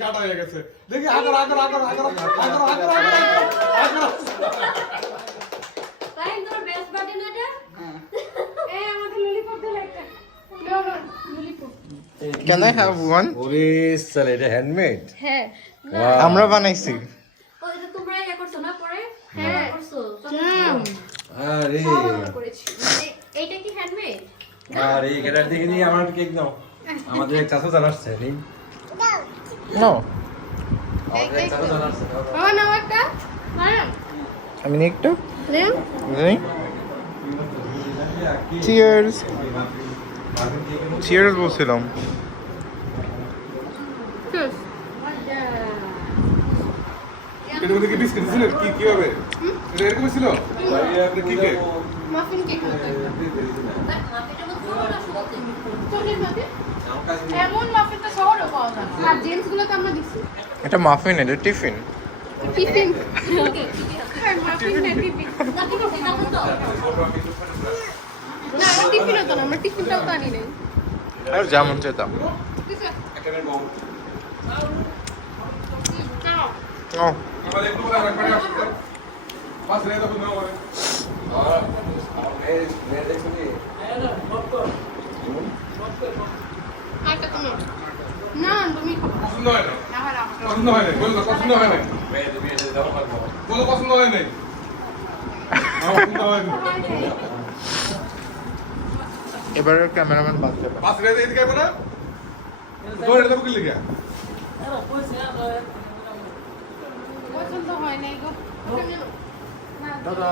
কাটা হয়ে গেছে দেখি আগর আগর আগর আগর আগর আগর আগর তাই তোর বেস্ট বার্থডে না এটা এই আমাকে ললিপপ দে একটা lollipop Can I have one? ওরে সালে এটা হ্যান্ডমেড হ্যাঁ আমরা বানাইছি। ও এটা তোমরা ইয়া করছো না পরে হ্যাঁ করছো আরে করেছি এইটা কি হ্যান্ডমেড আরে এটা দেখে নিয়ে আমার কেক নাও আমাদের এক চাচা জানাচ্ছে নেই No. আমাদের এক চাচা জানাচ্ছে বাবা নাও একটা হ্যাঁ আমি নিই একটু। নেও Ready? Cheers. Cheers বলছিলাম। চুস এর মধ্যে কি বিস্কিট ছিল কি কি হবে এটা এরকম ছিল আপনি কি কে মাফিন কেক মতো মাফিনটা মতো ছোট না ছোট মাফিন এমন মাফিন তো শহরে পাওয়া যায় আর জেমস গুলো তো আমরা দিছি এটা মাফিন এটা টিফিন। টিফিন মাফিন না টিফিন না টিফিন না তো না আমরা টিফিন তো না আমরা টিফিনটাও তো আনি নাই আর যেমন চেতাম। একেবারে বউ ও আমাদের একটু করে রাখবেন পাঁচ রে তো নাও মানে আটা তো না তুমি পছন্দ হয় না পছন্দ হয় না বলো পছন্দ হয় না বলো পছন্দ হয় না আমার পছন্দ হয় না এবার ক্যামেরাম্যান বাদ দেবে। পাঁচ রে এদিকে আইবো না তোর এটা বুকিং লিখা পছন্দ হয় নাই গো দাদা